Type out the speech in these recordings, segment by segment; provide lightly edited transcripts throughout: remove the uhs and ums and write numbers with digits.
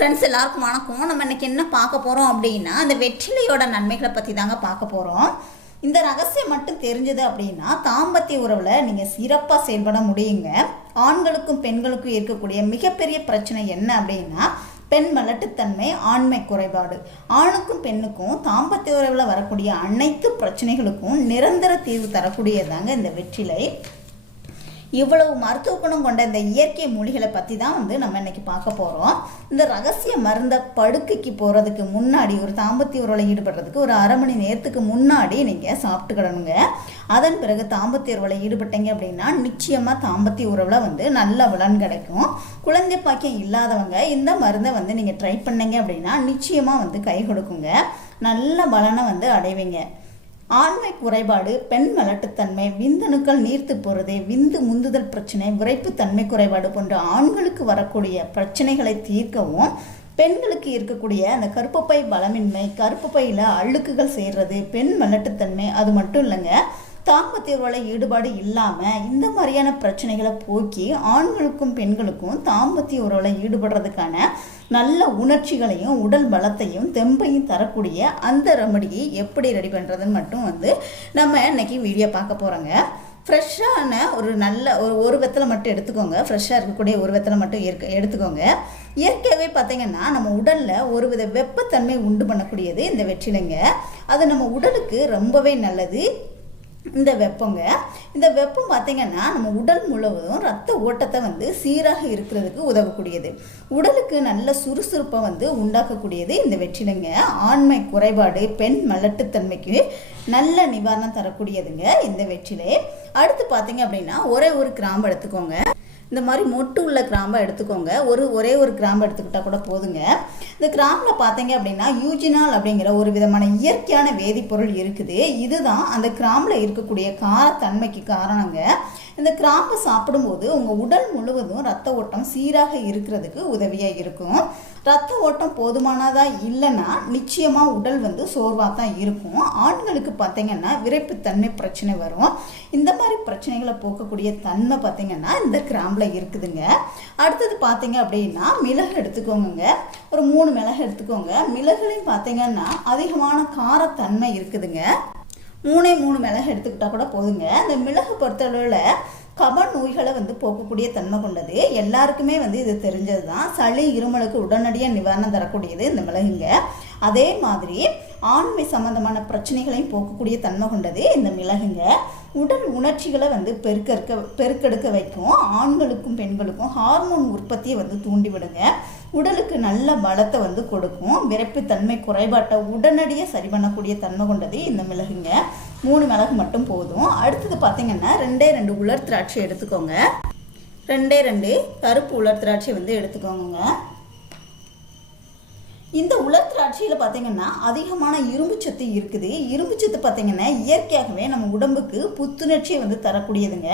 Friends எல்லாருக்கும் வணக்கம். நம்ம இன்னைக்கு என்ன பார்க்க போகிறோம் அப்படின்னா, அந்த வெற்றிலையோட நன்மைகளை பற்றி தாங்க பார்க்க போகிறோம். இந்த ரகசியம் மட்டும் தெரிஞ்சது அப்படின்னா தாம்பத்திய உறவில் நீங்கள் சிறப்பாக செயல்பட முடியுங்க. ஆண்களுக்கும் பெண்களுக்கும் இருக்கக்கூடிய மிகப்பெரிய பிரச்சனை என்ன அப்படின்னா, பெண் மலட்டுத்தன்மை, ஆண்மை குறைபாடு. ஆணுக்கும் பெண்ணுக்கும் தாம்பத்திய உறவில் வரக்கூடிய அனைத்து பிரச்சனைகளுக்கும் நிரந்தர தீர்வு தரக்கூடியதாங்க இந்த வெற்றிலை. இவ்வளவு மருத்துவ குணம் கொண்ட இந்த இயற்கை மூலிகளை பற்றி தான் நம்ம இன்னைக்கு பார்க்க போகிறோம். இந்த ரகசிய மருந்த படுக்கைக்கு போகிறதுக்கு முன்னாடி, ஒரு தாம்பத்திய உறவில் ஈடுபடுறதுக்கு ஒரு அரை மணி நேரத்துக்கு முன்னாடி நீங்கள் சாப்பிட்டுக்கிடணுங்க. அதன் பிறகு தாம்பத்திய உறவில் ஈடுபட்டீங்க அப்படின்னா நிச்சயமாக தாம்பத்திய உறவில் நல்ல பலன் கிடைக்கும். குழந்தை பாக்கியம் இல்லாதவங்க இந்த மருந்தை நீங்கள் ட்ரை பண்ணீங்க அப்படின்னா நிச்சயமாக கை கொடுக்குங்க. நல்ல பலனை அடைவீங்க. ஆண்மை குறைபாடு, பெண் மலட்டுத்தன்மை, விந்தணுக்கள் நீர்த்து போகிறது, விந்து முந்துதல் பிரச்சனை, விரைப்புத்தன்மை குறைபாடு போன்ற ஆண்களுக்கு வரக்கூடிய பிரச்சனைகளை தீர்க்கவும், பெண்களுக்கு இருக்கக்கூடிய அந்த கருப்பப்பை பலமின்மை, கருப்பப்பையில் அழுக்குகள் சேர்றது, பெண் மலட்டுத்தன்மை, அது மட்டும் இல்லைங்க, தாம்பத்திய உறவில் ஈடுபாடு இல்லாமல் இந்த மாதிரியான பிரச்சனைகளை போக்கி ஆண்களுக்கும் பெண்களுக்கும் தாம்பத்திய உறவில் ஈடுபடுறதுக்கான நல்ல உணர்ச்சிகளையும் உடல் பலத்தையும் தெம்பையும் தரக்கூடிய அந்த ரெமடியை எப்படி ரெடி பண்ணுறதுன்னு மட்டும் நம்ம இன்னைக்கு வீடியோ பார்க்க போகிறோங்க. ஃப்ரெஷ்ஷான ஒரு நல்ல ஒரு வெத்தலை மட்டும் எடுத்துக்கோங்க. ஃப்ரெஷ்ஷாக இருக்கக்கூடிய ஒரு வெத்தலை மட்டும் எடுத்துக்கோங்க. இயற்கையாகவே பார்த்தீங்கன்னா நம்ம உடலில் ஒரு வித வெப்பத்தன்மை உண்டு பண்ணக்கூடியது இந்த வெற்றிலைங்க. அது நம்ம உடலுக்கு ரொம்பவே நல்லது. இந்த வெப்பம் பார்த்திங்கன்னா நம்ம உடல் முழுவதும் ரத்த ஓட்டத்தை சீராக இருக்கிறதுக்கு உதவக்கூடியது. உடலுக்கு நல்ல சுறுசுறுப்பை உண்டாக்கக்கூடியது இந்த வெற்றிலைங்க. ஆண்மை குறைபாடு, பெண் மலட்டுத்தன்மைக்கு நல்ல நிவாரணம் தரக்கூடியதுங்க இந்த வெற்றிலை. அடுத்து பார்த்தீங்க அப்படின்னா ஒரே ஒரு கிராம்பு எடுத்துக்கோங்க. இந்த மாதிரி மொட்டு உள்ள கிராம்பை எடுத்துக்கோங்க. ஒரே ஒரு கிராம்பு எடுத்துக்கிட்டால் கூட போதுங்க. இந்த கிராம்பில் பார்த்தீங்க அப்படின்னா யூஜினால் அப்படிங்கிற ஒரு விதமான இயற்கையான வேதிப்பொருள் இருக்குது. இதுதான் அந்த கிராம்பில் இருக்கக்கூடிய காரத்தன்மைக்கு காரணங்க. இந்த கிராம்பு சாப்பிடும்போது உங்கள் உடல் முழுவதும் ரத்த ஓட்டம் சீராக இருக்கிறதுக்கு உதவியாக இருக்கும். ரத்த ஓட்டம் போதுமானதாக இல்லைன்னா நிச்சயமாக உடல் சோர்வாக தான் இருக்கும். ஆண்களுக்கு பார்த்தீங்கன்னா விரைப்புத்தன்மை பிரச்சனை வரும். இந்த மாதிரி பிரச்சனைகளை போக்கக்கூடிய தன்மை பார்த்தீங்கன்னா இந்த கிராம்பில் இருக்குதுங்க. அடுத்தது பார்த்தீங்க அப்படின்னா மிளகு எடுத்துக்கோங்க. ஒரு 3 மிளகு எடுத்துக்கோங்க. மிளகுலையும் பார்த்தீங்கன்னா அதிகமான காரத்தன்மை இருக்குதுங்க. 3 மிளகு எடுத்துக்கிட்டால் கூட போதுங்க. இந்த மிளகு பொறுத்தளவில் கப நோய்களை போக்கக்கூடிய தன்மை கொண்டது. எல்லாருக்குமே இது தெரிஞ்சது தான். சளி இருமலுக்கு உடனடியாக நிவாரணம் தரக்கூடியது இந்த மிளகுங்க. அதே மாதிரி ஆண்மை சம்பந்தமான பிரச்சனைகளையும் போக்கக்கூடிய தன்மை கொண்டது இந்த மிளகுங்க. உடல் உணர்ச்சிகளை பெருக்கெடுக்க வைக்கும். ஆண்களுக்கும் பெண்களுக்கும் ஹார்மோன் உற்பத்தியை தூண்டிவிடுங்க. உடலுக்கு நல்ல பலத்தை கொடுக்கும். விரைப்புத்தன்மை குறைபாட்டை உடனடியாக சரி பண்ணக்கூடிய தன்மை கொண்டது இந்த மிளகுங்க. 3 மிளகு மட்டும் போதும். அடுத்தது பார்த்தீங்கன்னா 2 உலர் திராட்சை எடுத்துக்கோங்க. 2 கருப்பு உலர் திராட்சை எடுத்துக்கோங்க. இந்த உலர் திராட்சையில் பார்த்தீங்கன்னா அதிகமான இரும்பு சத்து இருக்குது. இரும்பு சத்து பார்த்தீங்கன்னா இயற்கையாகவே நம்ம உடம்புக்கு புத்துணர்ச்சியை தரக்கூடியதுங்க.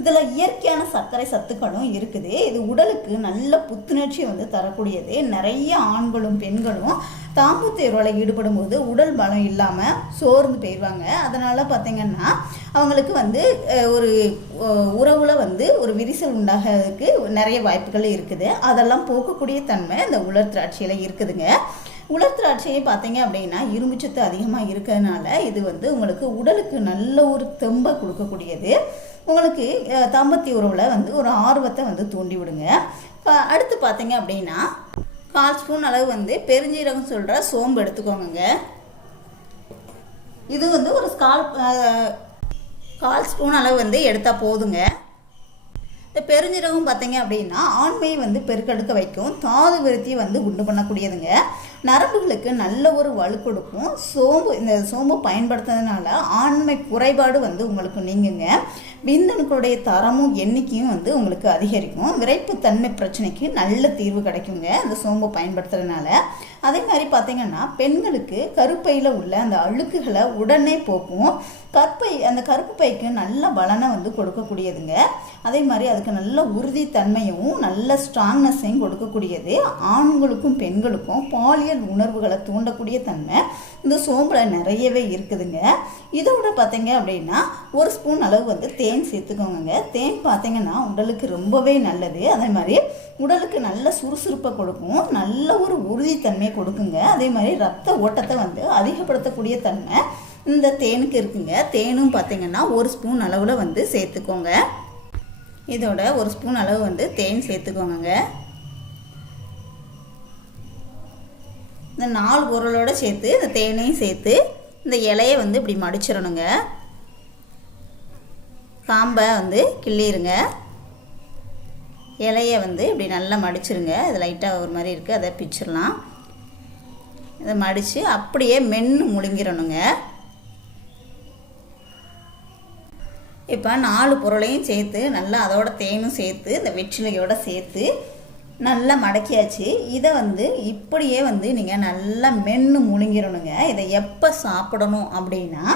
இதில் இயற்கையான சர்க்கரை சத்துக்களும் இருக்குது. இது உடலுக்கு நல்ல புத்துணர்ச்சியை தரக்கூடியது. நிறைய ஆண்களும் பெண்களும் தாம்பத்திய உறவில் ஈடுபடும் போது உடல் பலம் இல்லாமல் சோர்ந்து போயிடுவாங்க. அதனால் பார்த்தீங்கன்னா அவங்களுக்கு ஒரு உறவில் ஒரு விரிசல் உண்டாகிறதுக்கு நிறைய வாய்ப்புகள் இருக்குது. அதெல்லாம் போக்கக்கூடிய தன்மை இந்த உலர் திராட்சையில் இருக்குதுங்க. உலர் திராட்சையை பார்த்தீங்க அப்படின்னா இரும்பு சத்து அதிகமாக இருக்கிறதுனால இது உங்களுக்கு உடலுக்கு நல்ல ஒரு தெம்பை கொடுக்கக்கூடியது. உங்களுக்கு தாம்பத்திய உறவில் ஒரு ஆர்வத்தை தூண்டி விடுங்க. அடுத்து பார்த்தீங்க அப்படின்னா 1/4 ஸ்பூன் அளவு பெருஞ்சீரகம் சொல்கிற சோம்பு எடுத்துக்கோங்க. இது ஒரு 1/4 ஸ்பூன் அளவு எடுத்தால் போதுங்க. இந்த பெருஞ்சீரகம் பார்த்தீங்க அப்படின்னா ஆண்மையை பெருக்கெடுக்க வைக்கும். தாது விருத்தியை உண்டு பண்ணக்கூடியதுங்க. நரம்புகளுக்கு நல்ல ஒரு வலு கொடுக்கும். இந்த சோம்பு பயன்படுத்துறதுனால ஆண்மை குறைபாடு உங்களுக்கு நீங்குங்க. விந்தணுக்களுடைய தரமும் எண்ணிக்கையும் உங்களுக்கு அதிகரிக்கும். விரைப்புத்தன்மை பிரச்சனைக்கு நல்ல தீர்வு கிடைக்குங்க இந்த சோம்பு பயன்படுத்துறதுனால. அதே மாதிரி பார்த்தீங்கன்னா பெண்களுக்கு கருப்பையில் உள்ள அந்த அழுக்குகளை உடனே போக்கும். அந்த கருப்பு பைக்கு நல்ல பலனை கொடுக்கக்கூடியதுங்க. அதே மாதிரி அது உங்களுக்கு நல்ல உறுதித்தன்மையும் நல்ல ஸ்ட்ராங்னஸையும் கொடுக்கக்கூடியது. ஆண்களுக்கும் பெண்களுக்கும் பாலியல் உணர்வுகளை தூண்டக்கூடிய தன்மை இந்த சோம்பில் நிறையவே இருக்குதுங்க. இதோட பார்த்தீங்க அப்படின்னா 1 ஸ்பூன் அளவு வந்து தேன் சேர்த்துக்கோங்க. தேன் பார்த்தீங்கன்னா உடலுக்கு ரொம்பவே நல்லது. அதே மாதிரி உடலுக்கு நல்ல சுறுசுறுப்பை கொடுக்கும், நல்ல ஒரு உறுதித்தன்மையை கொடுக்குங்க. அதே மாதிரி ரத்த ஓட்டத்தை வந்து அதிகப்படுத்தக்கூடிய தன்மை இந்த தேனுக்கு இருக்குங்க. தேனும் பார்த்தீங்கன்னா 1 ஸ்பூன் அளவில் வந்து சேர்த்துக்கோங்க. இதோட 1 ஸ்பூன் அளவு வந்து தேன் சேர்த்துக்கோங்க. இந்த 4 பொருளோட சேர்த்து இந்த தேனையும் சேர்த்து இந்த இலையை வந்து இப்படி மடிச்சிடணுங்க. காம்பை வந்து கிள்ளிருங்க. இலையை வந்து இப்படி நல்லா மடிச்சிருங்க. இது லைட்டாக ஒரு மாதிரி இருக்குது, அதை பிச்சிடலாம். இதை மடித்து அப்படியே மென்று முழுங்கிடணுங்க. இப்போ 4 பொருளையும் சேர்த்து நல்லா அதோட தேனும் சேர்த்து இந்த வெற்றிலையோடு சேர்த்து நல்லா மடக்கியாச்சு. இதை வந்து இப்படியே வந்து நீங்கள் நல்லா மென்று முழுங்கிடணுங்க. இதை எப்போ சாப்பிடணும் அப்படின்னா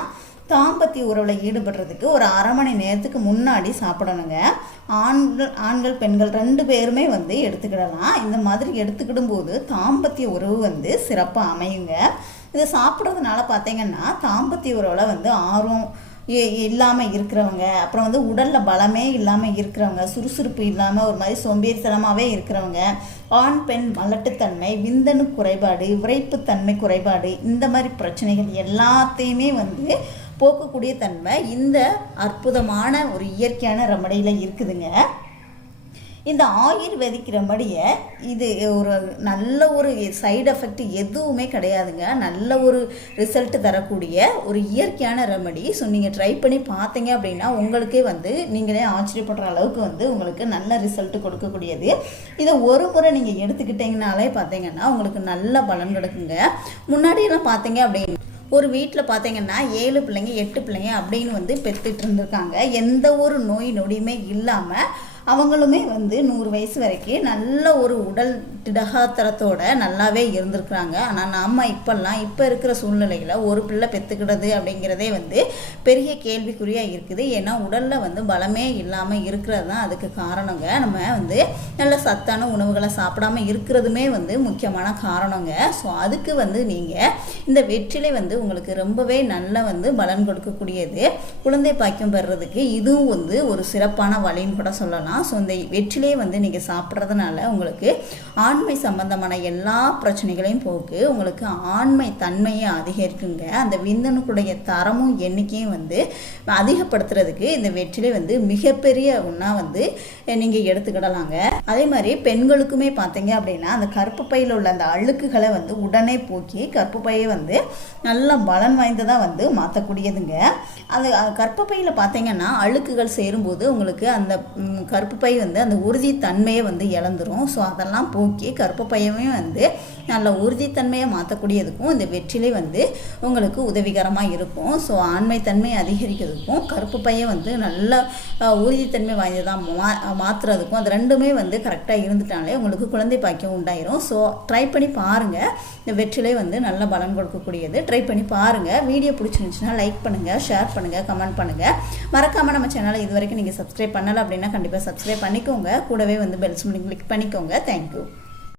தாம்பத்திய உறவில் ஈடுபடுறதுக்கு ஒரு அரை மணி நேரத்துக்கு முன்னாடி சாப்பிடணுங்க. ஆண்கள் பெண்கள் 2 பேருமே வந்து எடுத்துக்கிடலாம். இந்த மாதிரி எடுத்துக்கிடும்போது தாம்பத்திய உறவு வந்து சிறப்பாக அமையுங்க. இதை சாப்பிட்றதுனால பார்த்தீங்கன்னா தாம்பத்திய உறவில் வந்து ஆர்வம் இல்லாமல் இருக்கிறவங்க, அப்புறம் வந்து உடலில் பலமே இல்லாமல் இருக்கிறவங்க, சுறுசுறுப்பு இல்லாமல் ஒரு மாதிரி சோம்பேறித்தனமாகவே இருக்கிறவங்க, ஆண் பெண் மலட்டுத்தன்மை, விந்தணு குறைபாடு, விரைப்புத்தன்மை குறைபாடு, இந்த மாதிரி பிரச்சனைகள் எல்லாத்தையுமே வந்து போக்கக்கூடிய தன்மை இந்த அற்புதமான ஒரு இயற்கையான ரெமடியில் இருக்குதுங்க. இந்த ஆயுர்வேதிக் ரெமடியை இது ஒரு நல்ல ஒரு சைடு எஃபெக்ட் எதுவுமே கிடையாதுங்க. நல்ல ஒரு ரிசல்ட் தரக்கூடிய ஒரு இயற்கையான ரெமடி. ஸோ நீங்கள் ட்ரை பண்ணி பார்த்தீங்க அப்படின்னா உங்களுக்கே வந்து நீங்களே ஆச்சரியப்படுற அளவுக்கு வந்து உங்களுக்கு நல்ல ரிசல்ட் கொடுக்கக்கூடியது. இதை ஒரு முறை நீங்கள் எடுத்துக்கிட்டிங்கனாலே பார்த்தீங்கன்னா உங்களுக்கு நல்ல பலன் கிடைக்குங்க. முன்னாடியெல்லாம் பார்த்தீங்க அப்படின்னு ஒரு வீட்டில் பார்த்தீங்கன்னா 7 பிள்ளைங்க 8 பிள்ளைங்க அப்படின்னு வந்து பெற்றுட்டு இருந்திருக்காங்க. எந்த ஒரு நோய் நொடியுமே இல்லாமல் அவங்களுமே வந்து 100 வயசு வரைக்கும் நல்ல ஒரு உடல் திடகாத்திரத்தோட நல்லாவே இருந்திருக்கிறாங்க. ஆனால் நம்ம இப்போ இருக்கிற சூழ்நிலையில் ஒரு பிள்ளை பெற்றுக்கிடுறது அப்படிங்கிறதே வந்து பெரிய கேள்விக்குறியாக இருக்குது. ஏன்னா உடலில் வந்து பலமே இல்லாமல் இருக்கிறது தான் அதுக்கு காரணங்க. நம்ம வந்து நல்ல சத்தான உணவுகளை சாப்பிடாம இருக்கிறதுமே வந்து முக்கியமான காரணங்க. ஸோ அதுக்கு வந்து நீங்கள் இந்த வெற்றிலை வந்து உங்களுக்கு ரொம்பவே நல்ல வந்து பலன் கொடுக்கக்கூடியது. குழந்தை பாக்கியம் பெறுறதுக்கு இதுவும் வந்து ஒரு சிறப்பான வழின்னு கூட சொல்லலாம். ஸோ இந்த வெற்றிலையை வந்து நீங்கள் சாப்பிட்றதுனால உங்களுக்கு ஆண்மை சம்பந்தமான எல்லா பிரச்சனைகளையும் போக்கு, உங்களுக்கு ஆண்மை தன்மையை அதிகரிக்குங்க. அந்த விந்தணுக்குடைய தரமும் எண்ணிக்கையும் வந்து அதிகப்படுத்துறதுக்கு இந்த வெற்றிலை வந்து மிகப்பெரிய ஒன்றா வந்து நீங்கள் எடுத்துக்கிடலாங்க. அதே மாதிரி பெண்களுக்குமே பார்த்தீங்க அப்படின்னா அந்த கற்பு பையில் உள்ள அந்த அழுக்குகளை வந்து உடனே போக்கி கற்பு பையை வந்து நல்ல பலன் வாய்ந்ததாக வந்து மாற்றக்கூடியதுங்க. அந்த கற்பு பையில் பார்த்தீங்கன்னா அழுக்குகள் சேரும்போது உங்களுக்கு அந்த கற்பு பை வந்து அந்த உறுதித்தன்மையை வந்து இழந்துரும். ஸோ அதெல்லாம் போக்கி கற்பு பையமே வந்து நல்ல உறுதித்தன்மையை மாற்றக்கூடியதுக்கும் இந்த வெற்றிலை வந்து உங்களுக்கு உதவிகரமாக இருக்கும். ஸோ ஆண்மைத்தன்மை அதிகரிக்கிறதுக்கும் கற்பு பையை வந்து நல்ல உறுதித்தன்மை வாய்ந்ததாக மாற்றுறதுக்கும் அது ரெண்டுமே வந்து கரெக்டாக இருந்துட்டாலே உங்களுக்கு குழந்தை பாக்கியம் உண்டாயிரும். ஸோ ட்ரை பண்ணி பாருங்கள். இந்த வெற்றிலை வந்து நல்ல பலன் கொடுக்கக்கூடியது. ட்ரை பண்ணி பாருங்கள். வீடியோ பிடிச்சிருந்துச்சுன்னா லைக் பண்ணுங்கள், ஷேர் பண்ணுங்கள், கமெண்ட் பண்ணுங்கள். மறக்காமல் நம்ம சேனலை இது வரைக்கும் நீங்கள் சப்ஸ்கிரைப் பண்ணலை அப்படின்னா கண்டிப்பாக சப்ஸ்கிரைப் பண்ணிக்கோங்க. கூடவே வந்து பெல் சிம்பல் கிளிக் பண்ணிக்கோங்க. தேங்க்யூ.